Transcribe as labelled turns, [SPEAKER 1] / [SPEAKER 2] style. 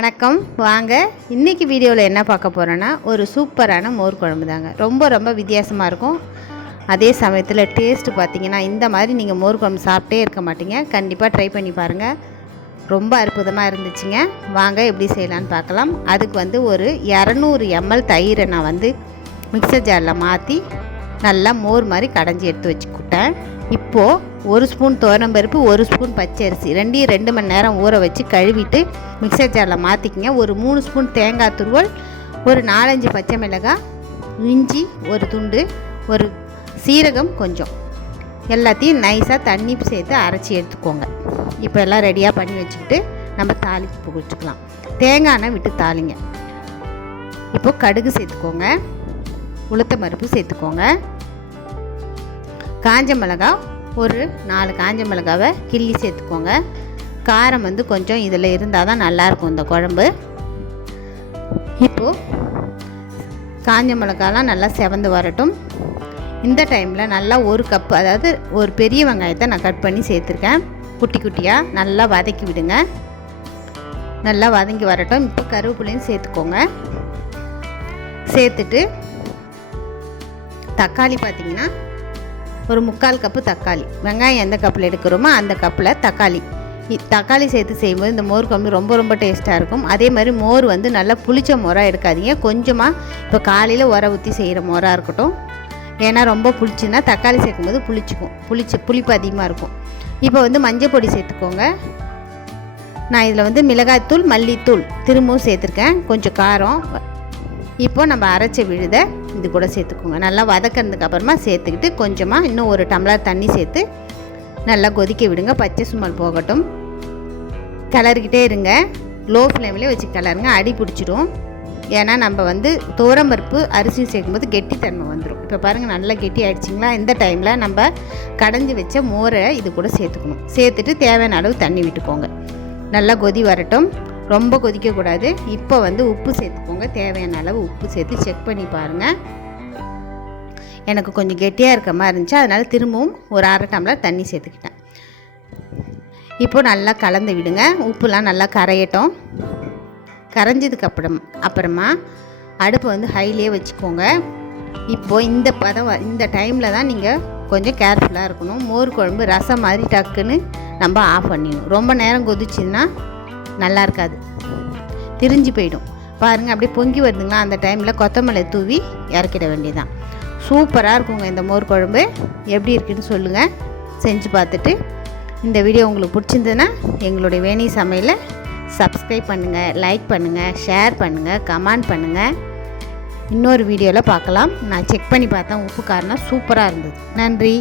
[SPEAKER 1] வணக்கம். வாங்க. இன்னைக்கு வீடியோவில் என்ன பார்க்க போகிறோன்னா ஒரு சூப்பரான மோர் குழம்பு தாங்க. ரொம்ப ரொம்ப வித்தியாசமாக இருக்கும். அதே சமயத்தில் டேஸ்ட்டு பார்த்தீங்கன்னா இந்த மாதிரி நீங்கள் மோர் குழம்பு சாப்பிட்டே இருக்க மாட்டீங்க. கண்டிப்பாக ட்ரை பண்ணி பாருங்கள் ரொம்ப அற்புதமாக இருந்துச்சுங்க. வாங்க எப்படி செய்யலான்னு பார்க்கலாம். அதுக்கு வந்து ஒரு இரநூறு எம்எல் தயிரை நான் வந்து மிக்சர் ஜாரில் மாற்றி நல்லா மோர் மாதிரி கடைஞ்சி எடுத்து வச்சுக்கிட்டேன் இப்போது ஒரு ஸ்பூன் பருப்பு ஒரு ஸ்பூன் பச்சை அரிசி ரெண்டையும் ரெண்டு மணி நேரம் ஊற வச்சு கழுவிட்டு மிக்சர் ஜாரில் மாற்றிக்கிங்க ஒரு மூணு ஸ்பூன் தேங்காய் துருவல் ஒரு நாலஞ்சு பச்சை மிளகாய் இஞ்சி ஒரு துண்டு ஒரு சீரகம் கொஞ்சம். எல்லாத்தையும் நைஸாக தண்ணி சேர்த்து அரைச்சி எடுத்துக்கோங்க. இப்போ எல்லாம் ரெடியாக பண்ணி வச்சுக்கிட்டு நம்ம தாளிக்கு புகுச்சிக்கலாம் தேங்காய் விட்டு தாளிங்க. இப்போ கடுகு சேர்த்துக்கோங்க. உளுத்த பருப்பு சேர்த்துக்கோங்க. காஞ்ச மிளகா ஒரு நாலு காஞ்ச மிளகாவை கிள்ளி சேர்த்துக்கோங்க. காரம் வந்து கொஞ்சம் இதில் இருந்தால் தான் நல்லாயிருக்கும் இந்த குழம்பு. இப்போது காஞ்ச மிளகாலாம் நல்லா செவந்து வரட்டும். இந்த டைமில் நல்லா ஒரு கப்பு அதாவது ஒரு பெரிய வெங்காயத்தை நான் கட் பண்ணி சேர்த்துருக்கேன். குட்டி குட்டியாக நல்லா வதக்கி விடுங்க. நல்லா வதங்கி வரட்டும். இப்போ கருவேப்பிலையும் சேர்த்துக்கோங்க. சேர்த்துட்டு தக்காளி பார்த்திங்கன்னா ஒரு முக்கால் கப்பு தக்காளி. வெங்காயம் எந்த கப்பில் எடுக்கிறோமோ அந்த கப்பில் தக்காளி. தக்காளி சேர்த்து செய்யும்போது இந்த மோர் குழம்பு ரொம்ப ரொம்ப டேஸ்ட்டாக இருக்கும். அதே மாதிரி மோர் வந்து நல்லா புளிச்ச மோராக எடுக்காதீங்க. கொஞ்சமாக இப்போ காலையில் உர ஊற்றி செய்கிற மோராக இருக்கட்டும். ஏன்னா ரொம்ப புளிச்சுன்னா தக்காளி சேர்க்கும்போது புளிச்சிக்கும். புளிச்ச புளிப்பு அதிகமாக இருக்கும். இப்போ வந்து மஞ்சள் பொடி சேர்த்துக்கோங்க. நான் இதில் வந்து மிளகாய்த்தூள் மல்லித்தூள் திரும்பவும் சேர்த்துருக்கேன். கொஞ்சம் காரம். இப்போ நம்ம அரைச்ச விழுதை இது கூட சேர்த்துக்கோங்க. நல்லா வதக்கிறதுக்கு அப்புறமா சேர்த்துக்கிட்டு கொஞ்சமாக இன்னும் ஒரு டம்ளர் தண்ணி சேர்த்து நல்லா கொதிக்க விடுங்க. பச்சை சுமல் போகட்டும். கிளறிக்கிட்டே இருங்க. லோ ஃப்ளேம்லேயே வச்சு கிளறுங்க அடி பிடிச்சிடும். ஏன்னா நம்ம வந்து தோரம்பருப்பு அரிசி சேர்க்கும்போது கெட்டித்தன்மை வந்துடும் இப்போ பாருங்கள் நல்லா கெட்டி ஆயிடுச்சிங்களா? இந்த டைமில் நம்ம கடைஞ்சி வச்ச மோரை இது கூட சேர்த்துக்கணும். சேர்த்துட்டு தேவையான அளவு தண்ணி விட்டுக்கோங்க. நல்லா கொதி வரட்டும். ரொம்ப கொதிக்கக்கூடாது. இப்போ வந்து உப்பு சேர்த்துக்கோங்க. தேவையான அளவு உப்பு சேர்த்து செக் பண்ணி பாருங்கள் எனக்கு கொஞ்சம் கெட்டியாக இருக்க மாதிரி இருந்துச்சு. அதனால் திரும்பவும் ஒரு அரை டம்ளர் தண்ணி சேர்த்துக்கிட்டேன். இப்போ நல்லா கலந்து விடுங்க. உப்புலாம் நல்லா கரையட்டும். கரைஞ்சதுக்கு அப்புறம் அப்புறமா அடுப்பை வந்து ஹைலேயே வச்சுக்கோங்க. இப்போது இந்த பதம் இந்த டைமில் தான் நீங்கள் கொஞ்சம் கேர்ஃபுல்லாக இருக்கணும். மோர் குழம்பு ரசம் மாதிரி டக்குன்னு நம்ம ஆஃப் பண்ணிடணும். ரொம்ப நேரம் கொதிச்சுன்னா நல்லா இருக்காது திரிஞ்சு போயிடும். பாருங்கள் அப்படியே பொங்கி வருதுங்களா? அந்த டைமில் கொத்தமல்லி தூவி இறக்கிட வேண்டியதான் சூப்பராக இருக்குங்க இந்த மோர் குழம்பு. எப்படி இருக்குன்னு சொல்லுங்கள் செஞ்சு பார்த்துட்டு இந்த வீடியோ உங்களுக்கு பிடிச்சிருந்ததுன்னா எங்களுடைய வேணி சமையலை சப்ஸ்கிரைப் பண்ணுங்கள் லைக் பண்ணுங்கள் ஷேர் பண்ணுங்கள் கமெண்ட் பண்ணுங்கள் இன்னொரு வீடியோவில் பார்க்கலாம். நான் செக் பண்ணி பார்த்தேன். உப்பு காரணம் சூப்பராக இருந்தது. நன்றி.